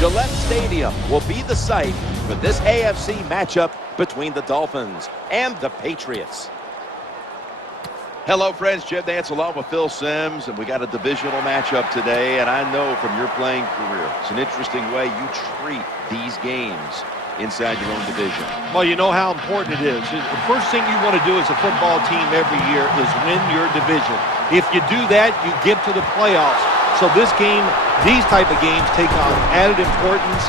Gillette Stadium will be the site for this AFC matchup between the Dolphins and the Patriots. Hello, friends. Jim Nance along with Phil Simms, and we got a divisional matchup today. And I know from your playing career, it's an interesting way you treat these games inside your own division. Well, you know how important it is. The first thing you want to do as a football team every year is win your division. If you do that, you get to the playoffs. So this game, these type of games take on added importance.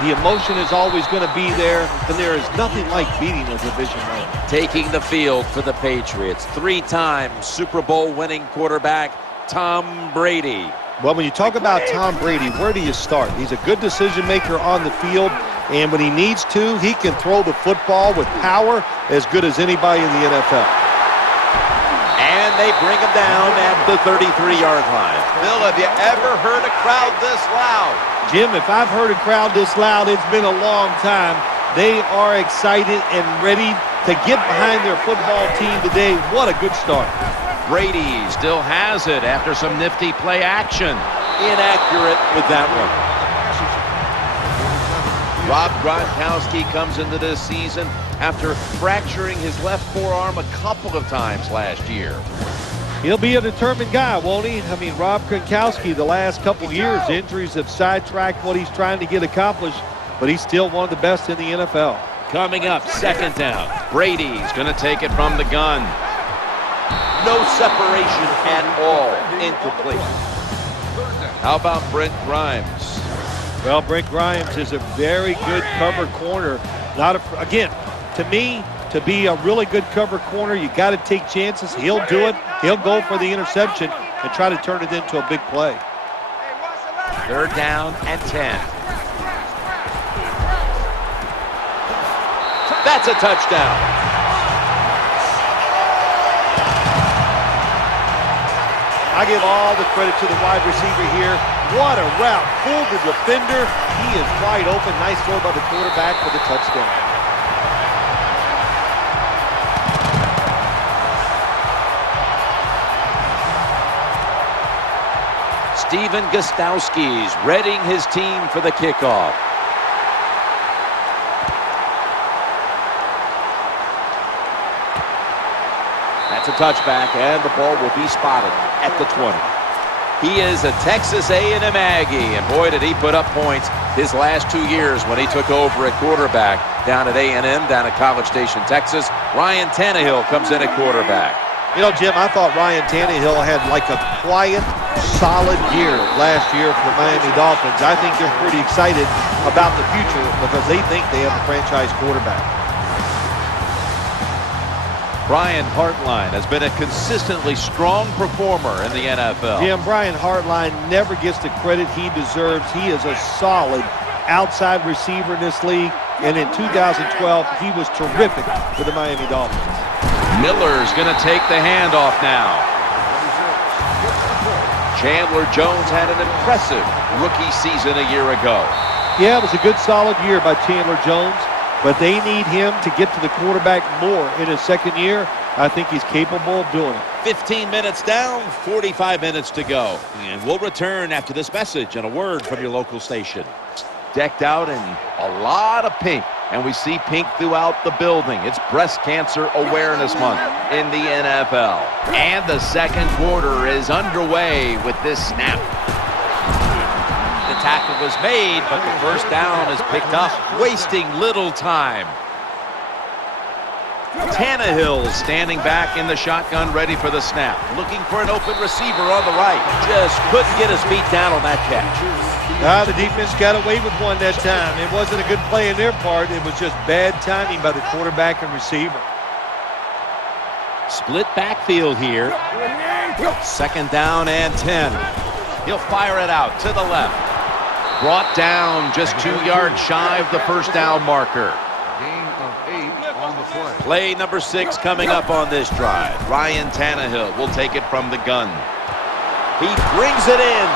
The emotion is always going to be there, and there is nothing like beating a division rival. Taking the field for the Patriots, three-time Super Bowl winning quarterback Tom Brady. Well, when you talk about Tom Brady, where do you start? He's a good decision maker on the field, and when he needs to, he can throw the football with power as good as anybody in the NFL. And they bring him down at the 33-yard line. Bill, have you ever heard a crowd this loud? Jim, if I've heard a crowd this loud, it's been a long time. They are excited and ready to get behind their football team today. What a good start. Brady still has it after some nifty play action. Inaccurate with that one. Rob Gronkowski comes into this season after fracturing his left forearm a couple of times last year. He'll be a determined guy, won't he? I mean, Rob Gronkowski, the last couple years, injuries have sidetracked what he's trying to get accomplished, but he's still one of the best in the NFL. Coming up, second down. Brady's going to take it from the gun. No separation at all. Incomplete. How about Brent Grimes? Well, Brent Grimes is a very good cover corner. Again, to me, to be a really good cover corner, you got to take chances. He'll do it. He'll go for the interception and try to turn it into a big play. Third down and 10. That's a touchdown. I give all the credit to the wide receiver here. What a route. Fooled the defender. He is wide open. Nice throw by the quarterback for the touchdown. Stephen Gostkowski's readying his team for the kickoff. That's a touchback, and the ball will be spotted at the 20. He is a Texas A&M Aggie, and boy, did he put up points his last 2 years when he took over at quarterback down at A&M, down at College Station, Texas. Ryan Tannehill comes in at quarterback. You know, Jim, I thought Ryan Tannehill had like a quiet, solid year last year for the Miami Dolphins. I think they're pretty excited about the future because they think they have a franchise quarterback. Brian Hartline has been a consistently strong performer in the NFL. Jim, Brian Hartline never gets the credit he deserves. He is a solid outside receiver in this league, and in 2012, he was terrific for the Miami Dolphins. Miller's going to take the handoff now. Chandler Jones had an impressive rookie season a year ago. Yeah, it was a good, solid year by Chandler Jones. But they need him to get to the quarterback more in his second year. I think he's capable of doing it. 15 minutes down, 45 minutes to go. And we'll return after this message and a word from your local station. Decked out in a lot of pink, and we see pink throughout the building. It's Breast Cancer Awareness Month in the NFL. And the second quarter is underway with this snap. The tackle was made, but the first down is picked up, wasting little time. Tannehill standing back in the shotgun, ready for the snap. Looking for an open receiver on the right. Just couldn't get his feet down on that catch. The defense got away with one that time. It wasn't a good play in their part. It was just bad timing by the quarterback and receiver. Split backfield here. Second down and 10. He'll fire it out to the left. Brought down just 2 yards shy of the first down marker. Gain of 8 on the play. Play number 6 coming up on this drive. Ryan Tannehill will take it from the gun. He brings it in.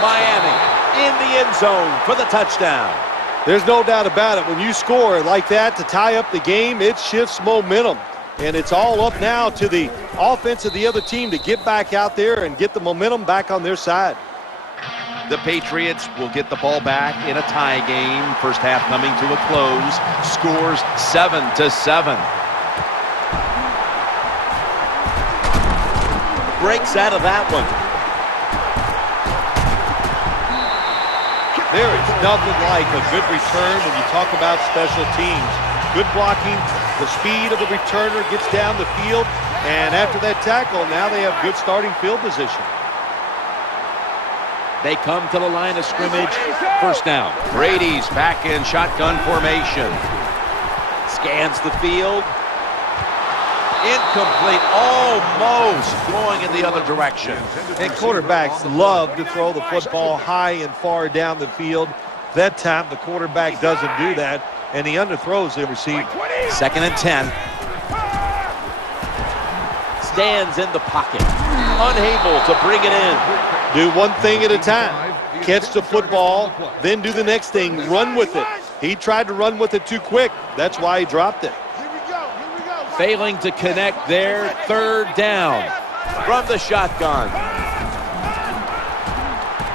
Miami in the end zone for the touchdown. There's no doubt about it. When you score like that to tie up the game, it shifts momentum. And it's all up now to the offense of the other team to get back out there and get the momentum back on their side. The Patriots will get the ball back in a tie game. First half coming to a close. Scores 7-7. Breaks out of that one. There is nothing like a good return when you talk about special teams. Good blocking, the speed of the returner gets down the field, and after that tackle, now they have good starting field position. They come to the line of scrimmage. First down. Brady's back in shotgun formation. Scans the field. Incomplete, almost throwing in the other direction. And quarterbacks love to throw the football high and far down the field. That time the quarterback doesn't do that, and he underthrows the receiver. 2nd and 10. Stands in the pocket. Unable to bring it in. Do one thing at a time. Catch the football, then do the next thing. Run with it. He tried to run with it too quick. That's why he dropped it. Failing to connect there. 3rd down from the shotgun.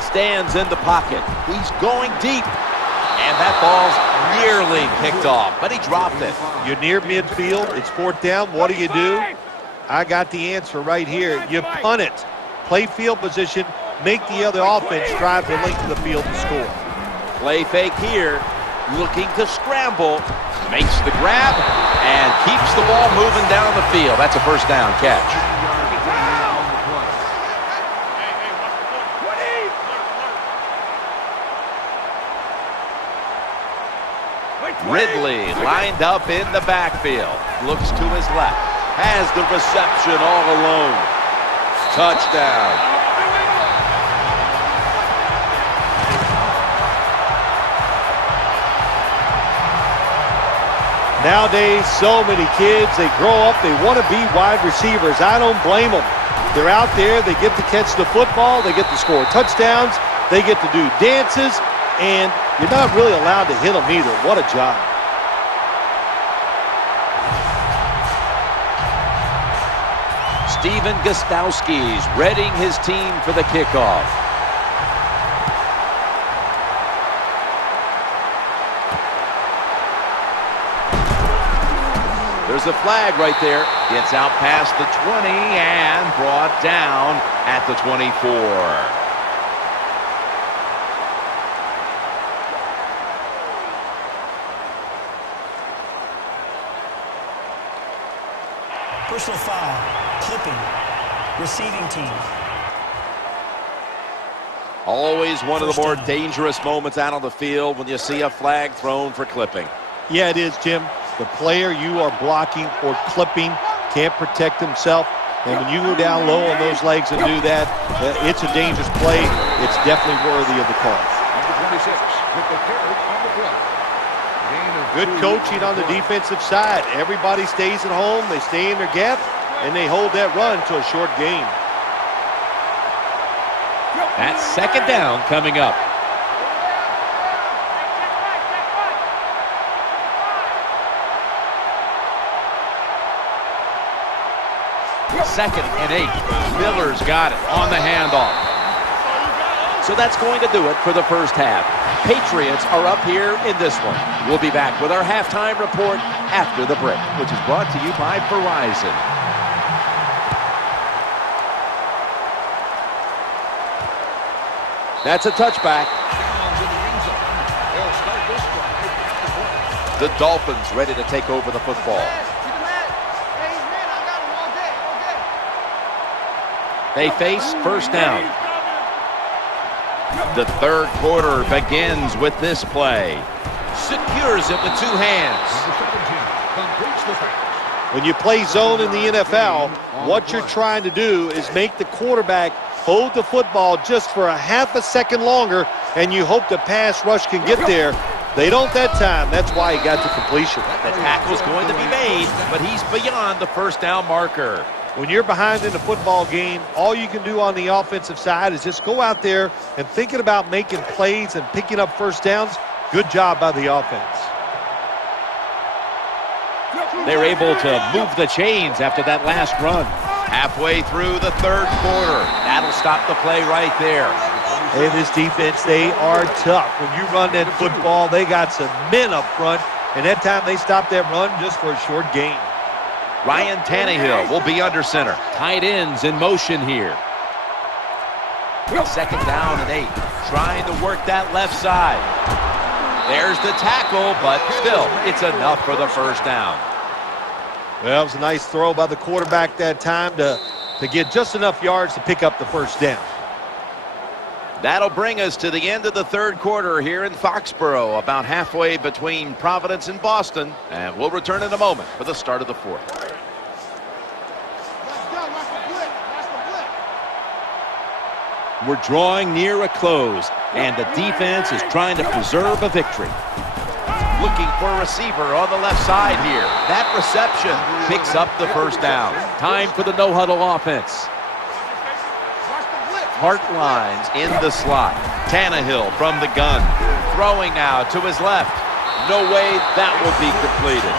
Stands in the pocket. He's going deep. And that ball's nearly picked off, but he dropped it. You're near midfield. It's 4th down. What do? I got the answer right here. You punt it. Play field position. Make the other offense drive the length of the field to score. Play fake here. Looking to scramble. Makes the grab and keeps the ball moving down the field. That's a first down catch. Ridley lined up in the backfield. Looks to his left. Has the reception all alone. Touchdown. Nowadays, so many kids, they grow up, they want to be wide receivers. I don't blame them. They're out there, they get to catch the football, they get to score touchdowns, they get to do dances, and you're not really allowed to hit them either. What a job. Steven Gostowski's readying his team for the kickoff. There's a flag right there. Gets out past the 20 and brought down at the 24. Personal foul, clipping, receiving team. Always one of the more dangerous moments out on the field when you see a flag thrown for clipping. Yeah, it is, Jim. The player you are blocking or clipping can't protect himself. And when you go down low on those legs and do that, it's a dangerous play. It's definitely worthy of the call. Number 26 with the carry on the play. Good coaching on the defensive side. Everybody stays at home. They stay in their gap, and they hold that run to a short gain. That's 2nd down coming up. Second and 8. Miller's got it on the handoff. So that's going to do it for the first half. Patriots are up here in this one. We'll be back with our halftime report after the break, which is brought to you by Verizon. That's a touchback. The Dolphins ready to take over the football. They face first down. The 3rd quarter begins with this play. Secures it with 2 hands. When you play zone in the NFL, what you're trying to do is make the quarterback hold the football just for a half a second longer, and you hope the pass rush can get there. They don't that time. That's why he got to completion. The tackle's going to be made, but he's beyond the first down marker. When you're behind in a football game, all you can do on the offensive side is just go out there and thinking about making plays and picking up first downs. Good job by the offense. They're able to move the chains after that last run. Halfway through the 3rd quarter. That'll stop the play right there. Hey, this defense, they are tough. When you run that football, they got some men up front, and that time they stopped that run just for a short gain. Ryan Tannehill will be under center. Tight ends in motion here. Second down and 8. Trying to work that left side. There's the tackle, but still, it's enough for the first down. Well, it was a nice throw by the quarterback that time to get just enough yards to pick up the first down. That'll bring us to the end of the third quarter here in Foxborough, about halfway between Providence and Boston. And we'll return in a moment for the start of the fourth. We're drawing near a close, and the defense is trying to preserve a victory. Looking for a receiver on the left side here. That reception picks up the first down. Time for the no-huddle offense. Hart lines in the slot. Tannehill from the gun. Throwing now to his left. No way that will be completed.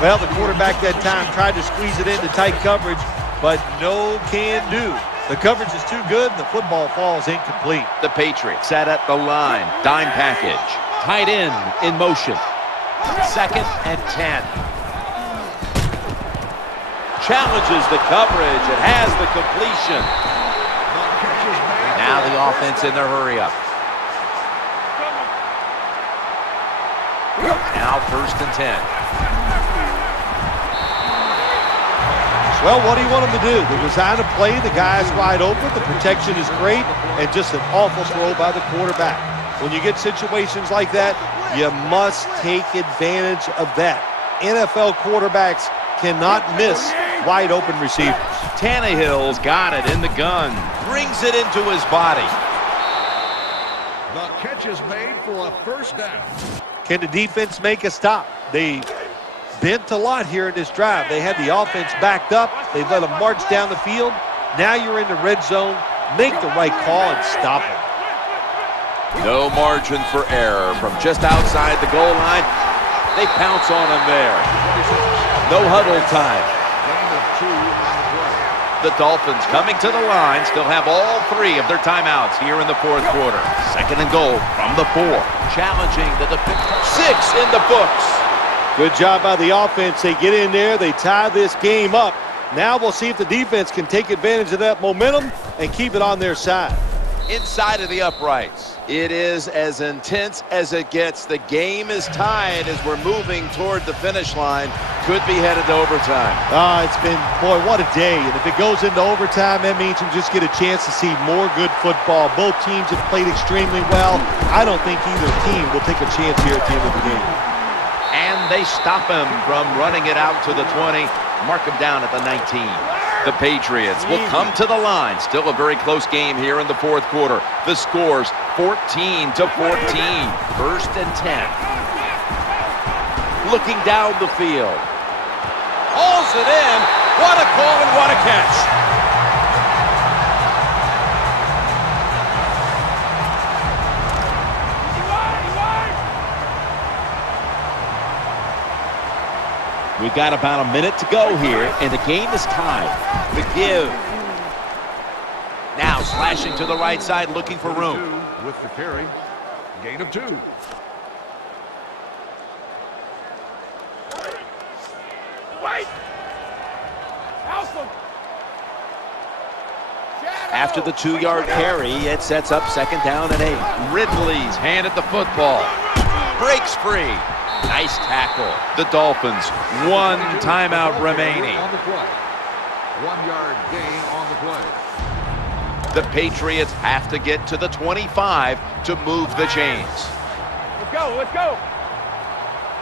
Well, the quarterback that time tried to squeeze it into tight coverage, but no can do. The coverage is too good, and the football falls incomplete. The Patriots set at the line. Dime package. Tight end in motion. Second and 10. Challenges the coverage. It has the completion. Now the offense in their hurry-up. Now first and 10. Well, what do you want them to do? The design of play, the guy's wide open, the protection is great, and just an awful throw by the quarterback. When you get situations like that, you must take advantage of that. NFL quarterbacks cannot miss wide open receivers. Tannehill's got it in the gun. Brings it into his body. The catch is made for a first down. Can the defense make a stop? They bent a lot here in this drive. They had the offense backed up. They let them march down the field. Now you're in the red zone. Make the right call and stop it. No margin for error from just outside the goal line. They pounce on him there. No huddle time. Gain of 2 on the play. The Dolphins coming to the line still have all 3 of their timeouts here in the fourth quarter. Second and goal from the 4. Challenging the defense. 6 in the books. Good job by the offense. They get in there. They tie this game up. Now we'll see if the defense can take advantage of that momentum and keep it on their side. Inside of the uprights. It is as intense as it gets. The game is tied as we're moving toward the finish line. Could be headed to overtime. It's been, boy, what a day. And if it goes into overtime, that means you just get a chance to see more good football. Both teams have played extremely well. I don't think either team will take a chance here at the end of the game. And they stop him from running it out to the 20. Mark him down at the 19. The Patriots will come to the line. Still a very close game here in the fourth quarter. The score's 14-14. First and 10. Looking down the field. Hauls it in. What a call and what a catch. We've got about a minute to go here, and the game is tied. The give. Now slashing to the right side, looking for room. With the carry. Gain of 2. After the 2-yard carry, it sets up second down and 8. Ridley's handed the football. Breaks free. Nice tackle. The Dolphins, 1 timeout remaining. On the play. 1-yard gain on the play. The Patriots have to get to the 25 to move the chains. Let's go, let's go.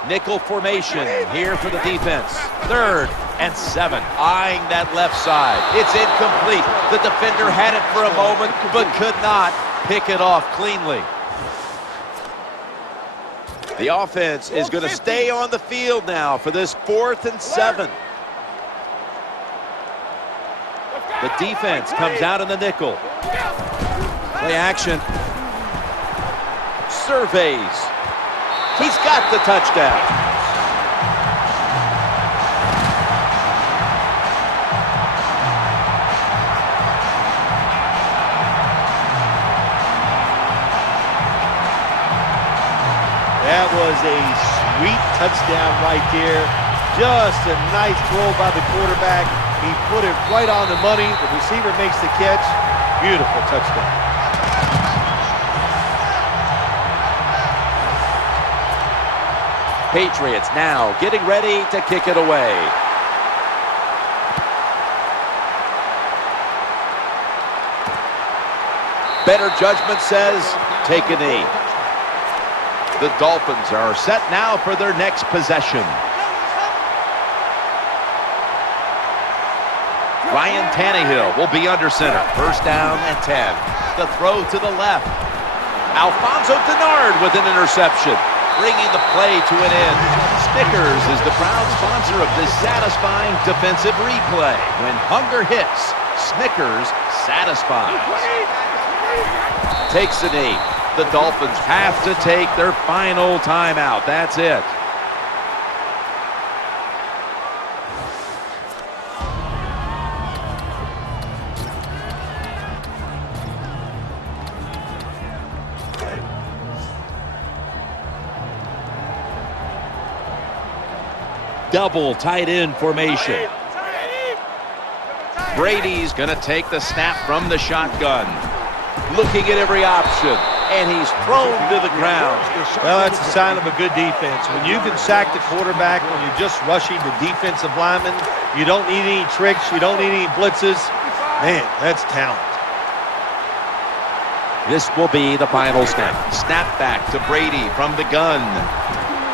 Nickel formation here for the defense. 3rd and 7. Eyeing that left side. It's incomplete. The defender had it for a moment, but could not pick it off cleanly. The offense is going to stay on the field now for this 4th and 7. The defense comes out in the nickel. Play action. Surveys. He's got the touchdown. That was a sweet touchdown right there. Just a nice throw by the quarterback. He put it right on the money. The receiver makes the catch. Beautiful touchdown. Patriots now getting ready to kick it away. Better judgment says take a knee. The Dolphins are set now for their next possession. Ryan Tannehill will be under center. First down and 10. The throw to the left. Alfonso Denard with an interception, bringing the play to an end. Snickers is the proud sponsor of this satisfying defensive replay. When hunger hits, Snickers satisfies. Takes the knee. The Dolphins have to take their final timeout. That's it. Double tight end formation. Brady's going to take the snap from the shotgun. Looking at every option, and he's thrown to the ground. Well, that's a sign of a good defense. When you can sack the quarterback when you're just rushing the defensive lineman, you don't need any tricks, you don't need any blitzes. Man, that's talent. This will be the final snap. Snap back to Brady from the gun.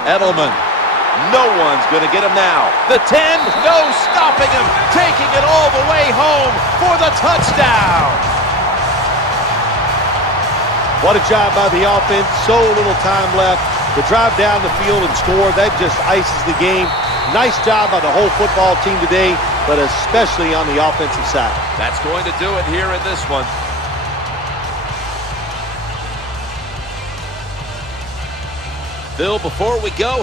Edelman. No one's going to get him now. The 10, no stopping him. Taking it all the way home for the touchdown. What a job by the offense. So little time left to drive down the field and score. That just ices the game. Nice job by the whole football team today, but especially on the offensive side. That's going to do it here in this one. Bill, before we go,